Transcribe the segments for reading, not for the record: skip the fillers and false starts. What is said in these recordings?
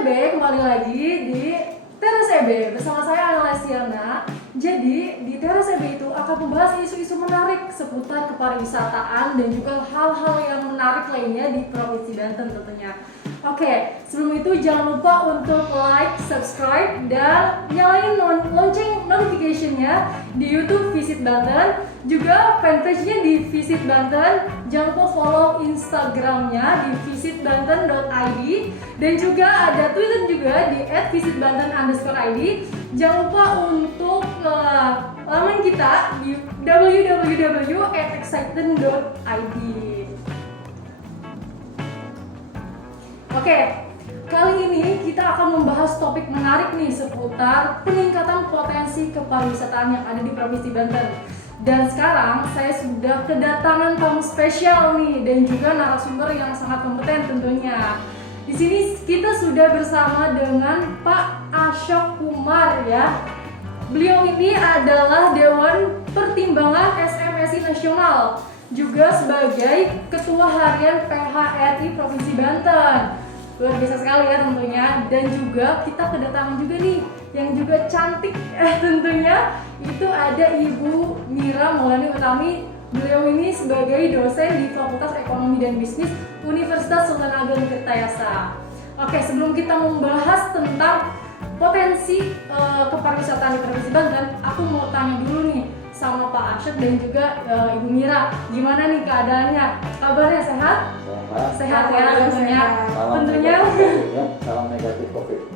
EB, kembali lagi di Teras EB bersama saya Ana Lesiana. Jadi di Teras EB itu akan membahas isu-isu menarik seputar kepariwisataan dan juga hal-hal yang menarik lainnya di Provinsi Banten tentunya. Oke, sebelum itu jangan lupa untuk like, subscribe, dan nyalain lonceng notification-nya di YouTube Visit Banten. Juga fanpage-nya di Visit Banten. Jangan lupa follow Instagram-nya di visitbanten.id. Dan juga ada Twitter juga di @visitbanten_id. Jangan lupa untuk laman kita di www.excited.id. Oke, kali ini kita akan membahas topik menarik nih seputar peningkatan potensi kepariwisataan yang ada di Provinsi Banten. Dan sekarang saya sudah kedatangan tamu spesial nih dan juga narasumber yang sangat kompeten tentunya. Di sini kita sudah bersama dengan Pak Ashok Kumar ya. Beliau ini adalah Dewan Pertimbangan SMSI Nasional, juga sebagai Ketua Harian PHRI Provinsi Banten. Luar biasa sekali ya tentunya. Dan juga kita kedatangan juga nih yang juga cantik tentunya, itu ada Ibu Mira Maulani Utami. Beliau ini sebagai dosen di Fakultas Ekonomi dan Bisnis Universitas Sultan Ageng Tirtayasa. Oke, sebelum kita membahas tentang potensi kepariwisataan di Provinsi Banten, aku mau tanya dulu nih sama Pak Ashok dan juga Ibu Mira, gimana nih keadaannya? Kabarnya sehat? Sehat ya tentunya. Tentunya. Salam negatif COVID.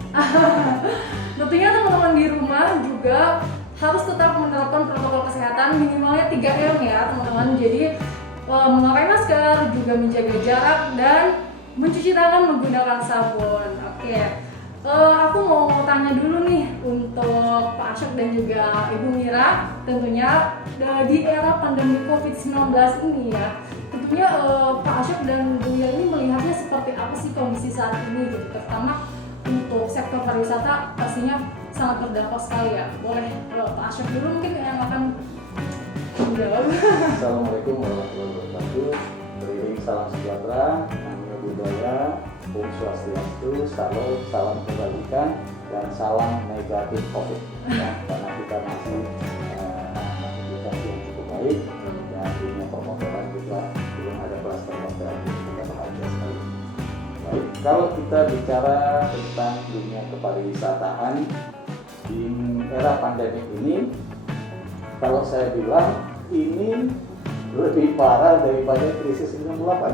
Tentunya teman-teman di rumah juga harus tetap menerapkan protokol kesehatan minimalnya 3M ya teman-teman. Jadi memakai masker, juga menjaga jarak dan mencuci tangan menggunakan sabun. Oke. Aku mau tanya dulu nih untuk Pak Ashok dan juga Ibu Mira, tentunya di era pandemi COVID-19 ini ya, tentunya Pak Ashok dan Bu Mira ini melihatnya seperti apa sih kondisi saat ini gitu, terutama untuk sektor pariwisata pastinya sangat berdampak sekali ya. Boleh Pak Ashok dulu mungkin yang akan menjawab. Assalamualaikum warahmatullahi wabarakatuh. Beriring salam sejahtera, namanya budaya, Om Swastiastu, salam kebajikan, dan salam negatif COVID. Ya, karena kita masih aplikasi yang cukup baik dan dunia permodalan juga belum ada kluster modal, kita bahagia sekali. Baik, kalau kita bicara tentang dunia kepariwisataan di era pandemi ini, kalau saya bilang ini lebih parah daripada krisis 98,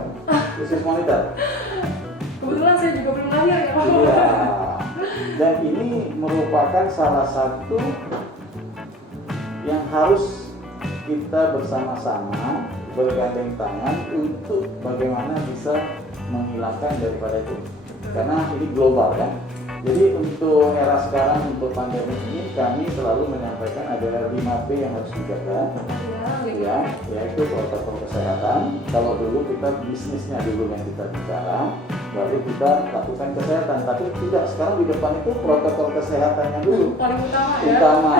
krisis moneter. Kebetulan saya juga belum lahir ya Pak. Iya. Dan ini merupakan salah satu yang harus kita bersama-sama bergandeng tangan untuk bagaimana bisa menghilangkan daripada itu. Karena ini global kan. Jadi untuk era sekarang, untuk pandemi ini kami selalu menyampaikan ada 5P yang harus dijaga. Ya, yaitu protokol kesehatan. Kalau dulu kita bisnisnya dulu yang kita bicara, baru kita lakukan kesehatan. Tapi tidak, sekarang di depan itu protokol kesehatannya dulu. Paling utama ya. Utama.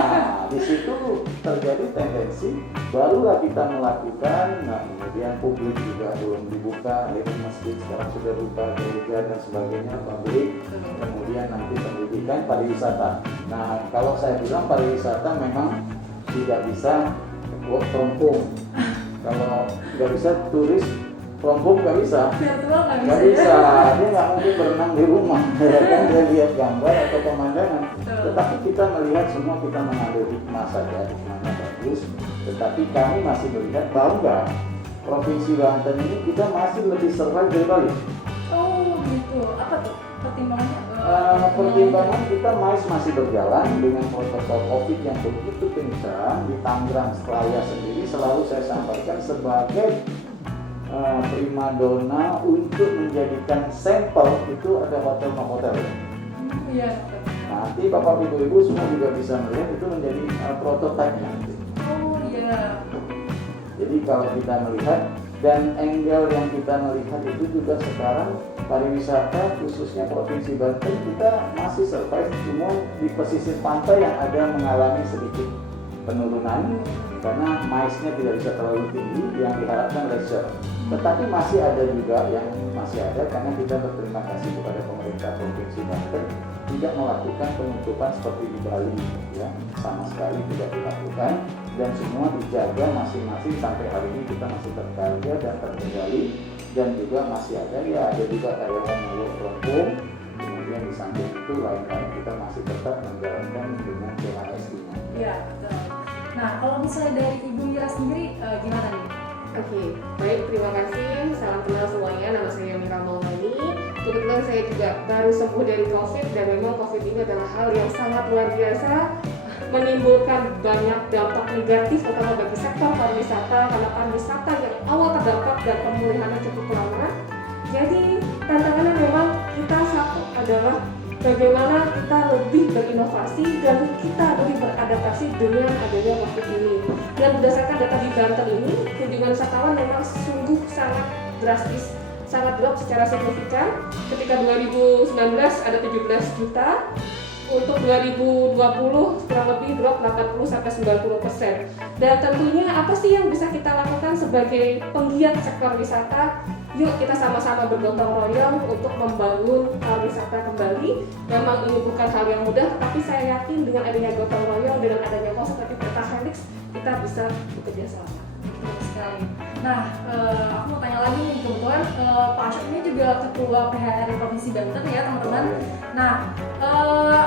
Di situ terjadi tendensi, barulah kita melakukan. Nah, kemudian publik juga belum dibuka, akhirnya masjid sekarang sudah buka, gereja dan sebagainya, pabrik. Kemudian nanti pendidikan, pariwisata. Nah, kalau saya bilang pariwisata memang tidak bisa work from home. Kalau nggak bisa turis from home nggak bisa. Virtual Nggak bisa. Dia nggak mungkin berenang di rumah. Ya kan, dia lihat gambar atau pemandangan. Tetapi kita melihat semua, kita mengambil hikmah saja, hikmahnya bagus. Tetapi kami masih melihat bangga Provinsi Banten ini kita masih lebih survive dari Bali. Oh gitu. Apa tuh pertimbangannya? Pertimbangan kita masih berjalan dengan protokol COVID yang begitu kencang. Di Tangerang Seraya sendiri selalu saya sampaikan sebagai primadona untuk menjadikan sampel itu ada hotel no hotel. Iya. Nanti Bapak Ibu semua juga bisa melihat itu menjadi prototipenya. Oh iya. Jadi kalau kita melihat dan angle yang kita melihat itu juga sekarang pariwisata khususnya Provinsi Banten kita masih survive, cuma di pesisir pantai yang ada mengalami sedikit penurunan karena maisnya tidak bisa terlalu tinggi yang diharapkan leisure. Tetapi masih ada juga yang masih ada karena kita berterima kasih kepada pemerintah pemerintah Provinsi Banten tidak melakukan penutupan seperti di Bali, ya, sama sekali tidak dilakukan, dan semua dijaga masing-masing sampai hari ini kita masih terjaga dan terkendali, dan juga masih ada juga karyawan yang work from home. Kemudian di samping itu lain-lain kita masih tetap menjalankan dengan PHSI-nya. Iya, betul. Nah, kalau misalnya dari Ibu Mira sendiri gimana nih? Oke, baik, terima kasih. Salam kenal semuanya, nama saya Mira Maulani. Kebetulan saya juga baru sembuh dari COVID, dan memang COVID ini adalah hal yang sangat luar biasa, menimbulkan banyak dampak negatif terutama bagi sektor pariwisata, karena pariwisata yang awal terdampak dan pemulihannya cukup lama. Jadi tantangannya memang kita satu adalah bagaimana kita lebih berinovasi dan kita lebih beradaptasi dengan adanya COVID ini. Dan berdasarkan data di Banten ini, kunjungan wisatawan memang sungguh sangat drastis, sangat drop secara signifikan. Ketika 2019 ada 17 juta, untuk 2020 kurang lebih drop 80-90%. Dan tentunya apa sih yang bisa kita lakukan sebagai penggiat sektor wisata? Yuk kita sama-sama bergotong royong untuk membangun pariwisata kembali. Memang ini bukan hal yang mudah, tapi saya yakin dengan adanya gotong royong, dengan adanya konsep seperti Petahelix, kita bisa bekerja sama. Betul sekali. Nah, aku mau tanya lagi nih, kebetulan Pak Asyik ini juga ketua PHRI Provinsi Banten ya teman-teman. Nah,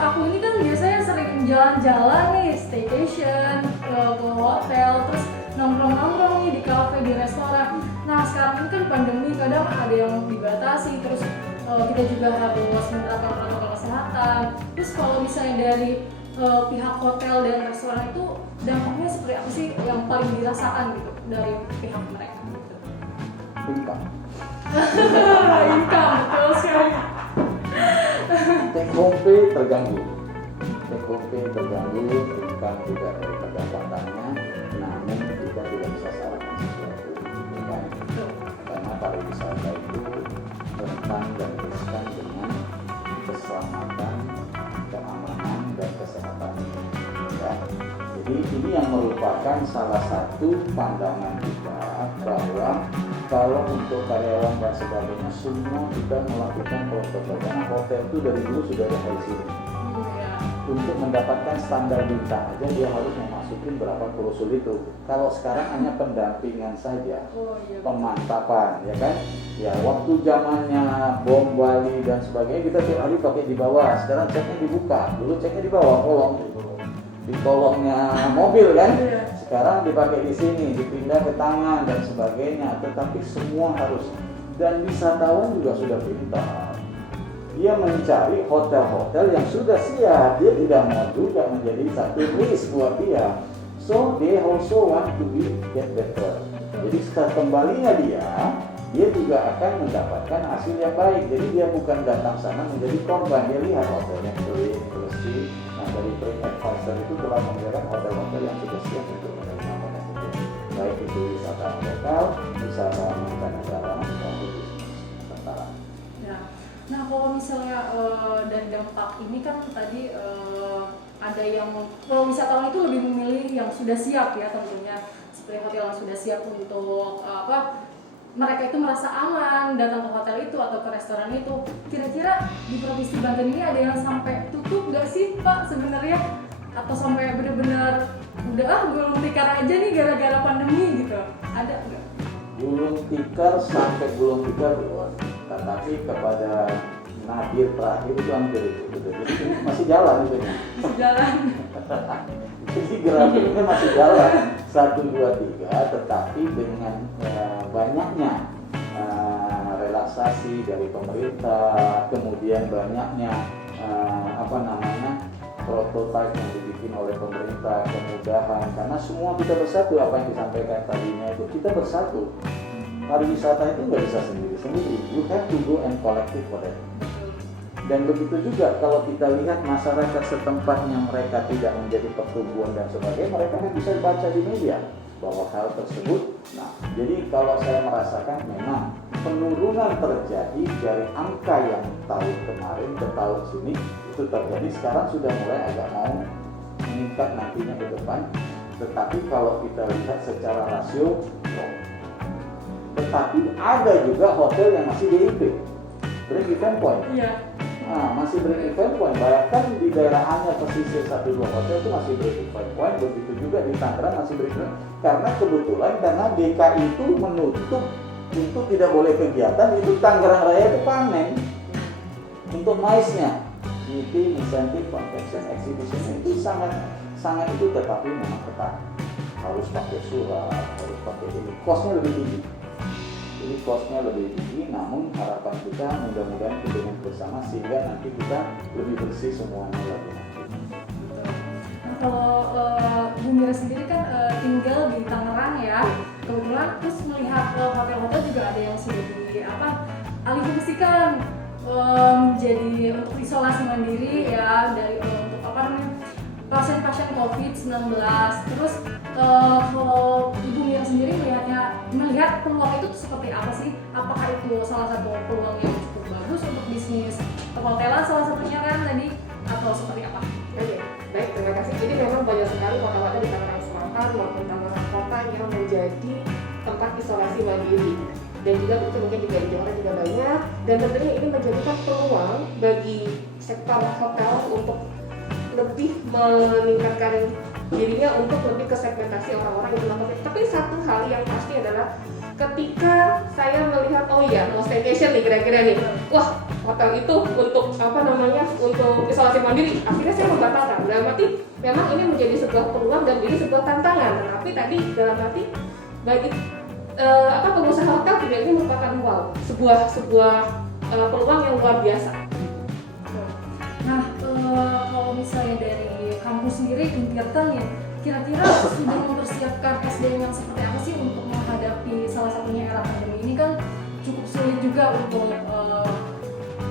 aku ini kan biasanya sering jalan-jalan nih, staycation, ke hotel, terus nongkrong-nongkrong nih di kafe, di restoran. Nah, sekarang ini kan pandemi, kadang ada yang dibatasi, terus kita juga harus menerapkan protokol kesehatan. Terus kalau misalnya dari pihak hotel dan restoran itu dampaknya seperti apa sih yang paling dirasakan gitu dari pihak mereka gitu? Income. Income, betul sekali. Take home pay terganggu, income juga dari pendapatannya, namun kita tidak bisa salahkan sesuatu, ya kan? Karena pariwisata itu rentan dan riskan dengan keselamatan, keamanan, dan kesehatan, ya. Jadi ini yang merupakan salah satu pandangan kita bahwa kalau untuk karyawan dan sebagainya semua kita melakukan protokol, karena hotel itu dari dulu sudah ada hygiene. Untuk mendapatkan standar bintang aja dia harus memasukin berapa klausul itu. Kalau sekarang hanya pendampingan saja, pemantapan, ya kan? Ya waktu zamannya bom Bali dan sebagainya kita tiap hari pakai di bawah. Sekarang ceknya dibuka, dulu ceknya di bawah kolong, di kolongnya mobil kan? Sekarang dipakai di sini, dipindah ke tangan dan sebagainya. Tetapi semua harus, dan wisatawan juga sudah pintar. Dia mencari hotel-hotel yang sudah siap. Dia tidak mau juga menjadi satu risk buat dia. So they also want to get better. Jadi setelah kembalinya dia juga akan mendapatkan hasil yang baik. Jadi dia bukan datang sana menjadi korban. Dia lihat hotelnya clean, bersih. Nah dari TripAdvisor itu telah memberikan hotel-hotel yang sudah siap untuk menerima pengunjung. Baik itu wisata lokal, wisata mancanegara, maupun bisnis tentara. Nah, kalau misalnya dari dampak ini kan tadi ada yang kalau wisatawan itu lebih memilih yang sudah siap ya tentunya, seperti hotel yang sudah siap untuk mereka itu merasa aman datang ke hotel itu atau ke restoran itu. Kira-kira di Provinsi Banten ini ada yang sampai tutup nggak sih Pak sebenarnya? Atau sampai benar-benar udah gulung tikar aja nih gara-gara pandemi gitu? Ada nggak? Gulung tikar sampai gulung tikar belum. Tetapi kepada nadir terakhir itu hampir itu, jadi masih jalan itu. Masih jalan. Jadi grafiknya masih jalan 1, 2, 3, tetapi dengan banyaknya relaksasi dari pemerintah, kemudian banyaknya prototipe yang dibikin oleh pemerintah, kemudahan, karena semua kita bersatu. Apa yang disampaikan tadinya itu kita bersatu. Pariwisata itu nggak bisa sendiri-sendiri. You have to go and collective for that. Dan begitu juga kalau kita lihat masyarakat setempat yang mereka tidak menjadi pertumbuhan dan sebagainya, mereka kan bisa baca di media bahwa hal tersebut. Nah, jadi kalau saya merasakan memang penurunan terjadi dari angka yang tahun kemarin ke tahun sini itu terjadi, sekarang sudah mulai agak mau meningkat nantinya ke depan. Tetapi kalau kita lihat secara rasio, tetapi ada juga hotel yang masih DIP, break even point. Iya. Nah, masih break even point. Bahkan di daerah Anyer pesisir 12 hotel itu masih break even point. Begitu juga di Tangerang masih break even. Karena kebetulan karena DKI itu menutup untuk tidak boleh kegiatan, itu Tangerang Raya itu panen untuk maisnya. Meeting, insentif, convention, exhibition itu sangat itu, tetapi memang ketat. Harus pakai surat, harus pakai ini. Costnya lebih tinggi. Jadi costnya lebih tinggi, namun harapan kita mudah-mudahan dengan bersama sehingga nanti kita lebih bersih semuanya lagi. Nah, kalau Bu Mira sendiri kan tinggal di Tangerang ya, kebetulan terus melihat hotel-hotel juga ada yang sudah alih fungsikan menjadi untuk isolasi mandiri ya, dari untuk pasien-pasien COVID-19. Terus kalau Ibu Mira sendiri melihat peluang itu seperti apa sih? Apakah itu salah satu peluang yang cukup bagus untuk bisnis perhotelan salah satunya kan tadi, atau seperti apa? Oke, baik, terima kasih. Jadi memang banyak sekali hotel-hotel di Tangerang Selatan maupun Tangerang Kota yang menjadi tempat isolasi mandiri. Dan juga itu mungkin juga di Jakarta juga banyak. Dan tentunya ini menjadikan peluang bagi sektor hotel untuk lebih meningkatkan dirinya untuk lebih ke segmentasi orang-orang yang kena COVID. Tapi satu hal yang pasti adalah ketika saya melihat oh iya mau staycation nih kira-kira nih, wah hotel itu untuk untuk isolasi mandiri, akhirnya saya membatalkan. Dalam arti memang ini menjadi sebuah peluang dan ini sebuah tantangan. Tetapi tadi dalam arti bagi pengusaha hotel tidak ini merupakan sebuah peluang yang luar biasa. Nah, kalau misalnya dari kampus sendiri Untirta nih, kira-kira sudah mempersiapkan SDM yang seperti apa sih untuk menghadapi salah satunya era pandemi ini kan cukup sulit juga untuk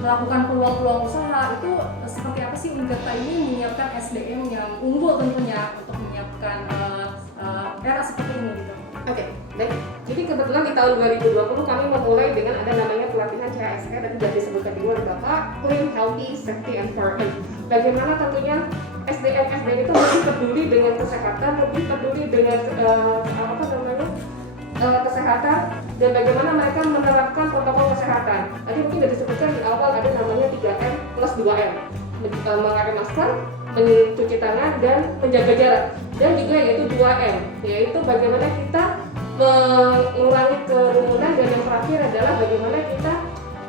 melakukan peluang-peluang usaha. Itu seperti apa sih Untirta ini menyiapkan SDM yang unggul tentunya untuk menyiapkan era seperti ini gitu? Oke, baik. Jadi kebetulan di tahun 2020 kami memulai dengan ada namanya pelatihan CHSE dan sudah disebutkan di luar Bapak, Clean, Healthy, Safety, and Environment. Bagaimana tentunya SDM itu lebih peduli dengan kesehatan, lebih peduli dengan kesehatan, dan bagaimana mereka menerapkan protokol kesehatan. Tadi mungkin sudah disebutkan di awal ada namanya 3M plus 2M, memakai masker, mencuci tangan, dan menjaga jarak. Dan juga yaitu 2M, yaitu bagaimana kita mengurangi kerumunan, dan yang terakhir adalah bagaimana kita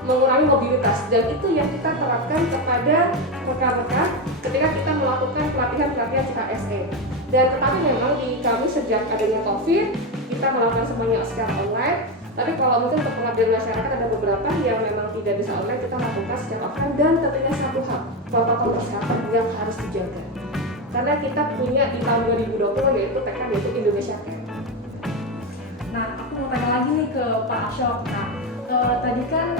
mengurangi mobilitas. Dan itu yang kita terapkan kepada rekan-rekan ketika kita melakukan pelatihan CHSE. Dan tetapi memang di kami sejak adanya COVID, kita melakukan semuanya secara online. Tapi kalau mungkin untuk pengabdian masyarakat ada beberapa yang memang tidak bisa online, kita lakukan secara offline. Dan tentunya satu hal, protokol kesehatan yang harus dijaga. Karena kita punya di tahun 2020 yaitu TK yaitu Indonesia Care. Nah, aku mau tanya lagi nih ke Pak Ashok. Nah, tadi kan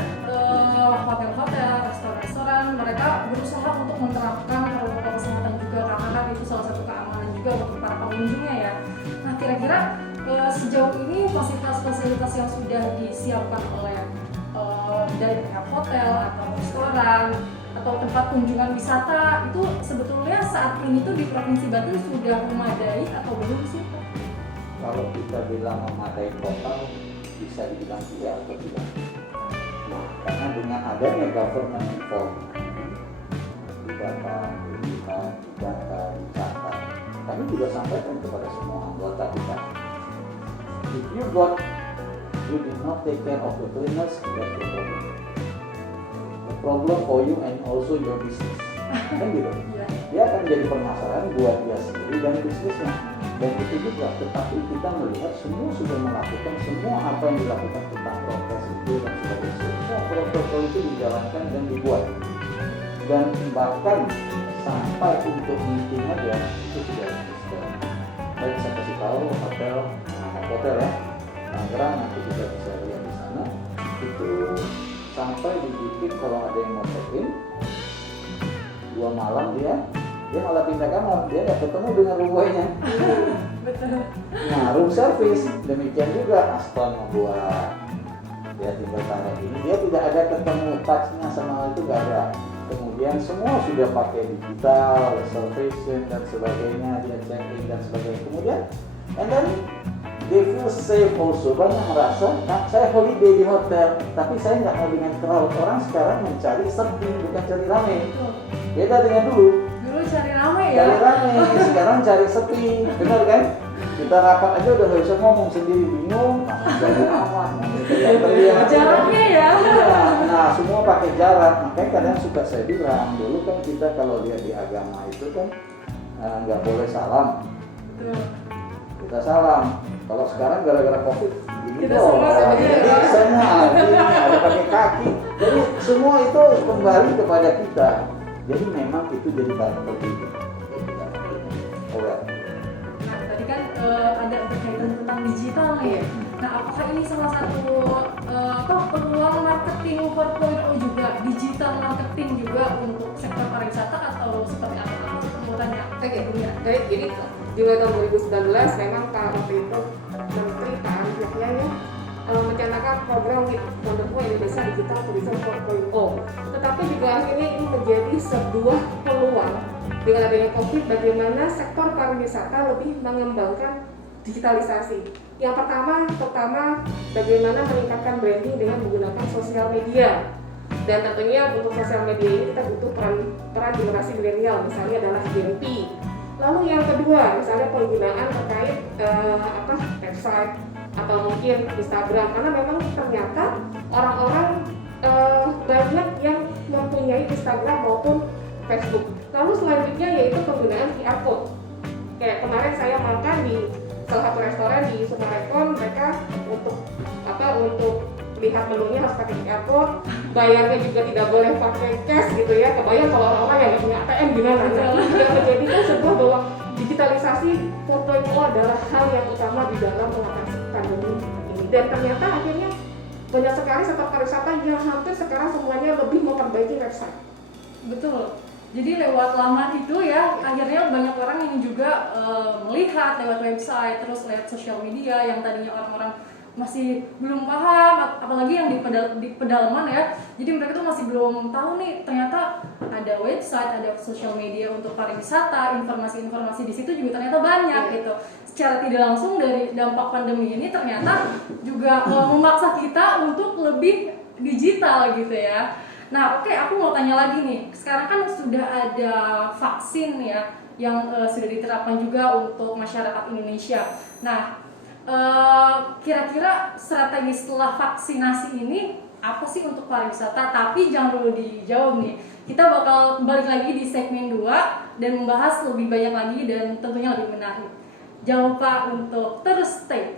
hotel-hotel, restoran-restoran mereka berusaha untuk menerapkan protokol kesehatan juga karena kan itu salah satu keamanan juga untuk para pengunjungnya ya. Nah, kira-kira sejauh ini fasilitas-fasilitas yang sudah disiapkan oleh dari pihak hotel atau restoran atau tempat kunjungan wisata itu sebetulnya saat ini tuh di Provinsi Banten sudah memadai atau belum sih? Kalau kita bilang memadai total bisa dibilang tidak atau tidak. Nah, karena dengan adanya government reform di data, di data, kami juga sampaikan kepada semua anggota kita. If you did not take care of the cleaners, that's the problem. The problem for you and also your business. Kan gitu. Dia akan jadi permasalahan buat dia sendiri dan bisnisnya. Dan itu juga, tetapi kita melihat semua sudah melakukan semua apa yang dilakukan tentang prokes itu dan sebagainya. Semua protokol itu dijalankan dan dibuat. Dan bahkan sampai untuk meeting aja itu sudah disediakan. Baik, saya kasih tahu hotel ya, Tangerang nanti kita bisa lihat di sana. Itu sampai dibikin kalau ada yang mau check-in 2 malam dia malah pindah kamar, dia nggak ketemu dengan rumahnya. Betul. Nah, room service demikian juga Aston membuat dia tinggal tangga ini, dia tidak ada ketemu touchnya sama itu nggak ada. Kemudian semua sudah pakai digital, reservation dan sebagainya, dia checking dan sebagainya. Kemudian, and then they feel safe also. Banyak merasa, nah, saya holiday di hotel, tapi saya nggak mau dengan crowd. Orang sekarang mencari sepi, bukan cari rame. Betul. Beda dengan dulu. Dulu cari rame ya. Cari rame, sekarang cari sepi, benar kan? Kita rapat aja udah nggak bisa ngomong sendiri, bingung, jadi amat, Jaraknya ya. Nah, semua pakai jarak, makanya kadang suka saya bilang, dulu kan kita kalau lihat di agama itu kan nggak boleh salam, Betul. kita salam. Kalau sekarang gara-gara covid, gini Kita dong, semua seperti jadi itu. semua gini, ada pakai kaki, jadi semua itu kembali kepada kita. Jadi memang itu jadi karakter kita. Oh ya. Nah, tadi kan ada berkaitan tentang digital nih. Nah, apakah ini salah satu peluang marketing 4.0 juga, digital marketing juga untuk sektor pariwisata atau seperti apa? Mau tanya. Oke, jadi Juli tahun 2019 memang Pak waktu itu Menteri Pak Arief Yahya ya mencanangkan program Wonderful Indonesia Digital Tourism 4.0. Tetapi juga akhirnya ini menjadi sebuah peluang dengan adanya COVID, bagaimana sektor pariwisata lebih mengembangkan digitalisasi. Yang pertama bagaimana meningkatkan branding dengan menggunakan sosial media. Dan tentunya untuk sosial media ini kita butuh peran generasi milenial, misalnya adalah Gen Z. Lalu yang kedua, misalnya penggunaan terkait website atau mungkin Instagram, karena memang ternyata orang-orang banyak yang mempunyai Instagram maupun Facebook. Lalu selanjutnya yaitu penggunaan QR code. Kayak kemarin saya makan di salah satu restoran di Sumarekon, mereka untuk lihat menunya harus pakai QR code, bayarnya juga tidak boleh pakai cash gitu ya. Kebayang kalau orang-orang yang nggak punya ATM gimana? Nah, ini juga menjadikan sebuah bahwa digitalisasi 4.0 adalah hal yang utama di dalam mengatasi pandemi ini. Dan ternyata akhirnya banyak sekali sektor pariwisata yang hampir sekarang semuanya lebih memperbaiki website. Betul. Jadi lewat laman itu ya, akhirnya banyak orang yang juga melihat lewat website, terus lewat sosial media yang tadinya orang-orang masih belum paham, apalagi yang di pedalaman ya. Jadi mereka tuh masih belum tahu nih, ternyata ada website, ada sosial media untuk pariwisata, informasi-informasi di situ juga ternyata banyak gitu. Secara tidak langsung dari dampak pandemi ini ternyata juga memaksa kita untuk lebih digital gitu ya. Nah, oke, aku mau tanya lagi nih. Sekarang kan sudah ada vaksin ya yang sudah diterapkan juga untuk masyarakat Indonesia. Nah, kira-kira strategi setelah vaksinasi ini apa sih untuk pariwisata? Tapi jangan dulu dijawab nih. Kita bakal balik lagi di segmen 2 dan membahas lebih banyak lagi dan tentunya lebih menarik. Jangan lupa untuk terus stay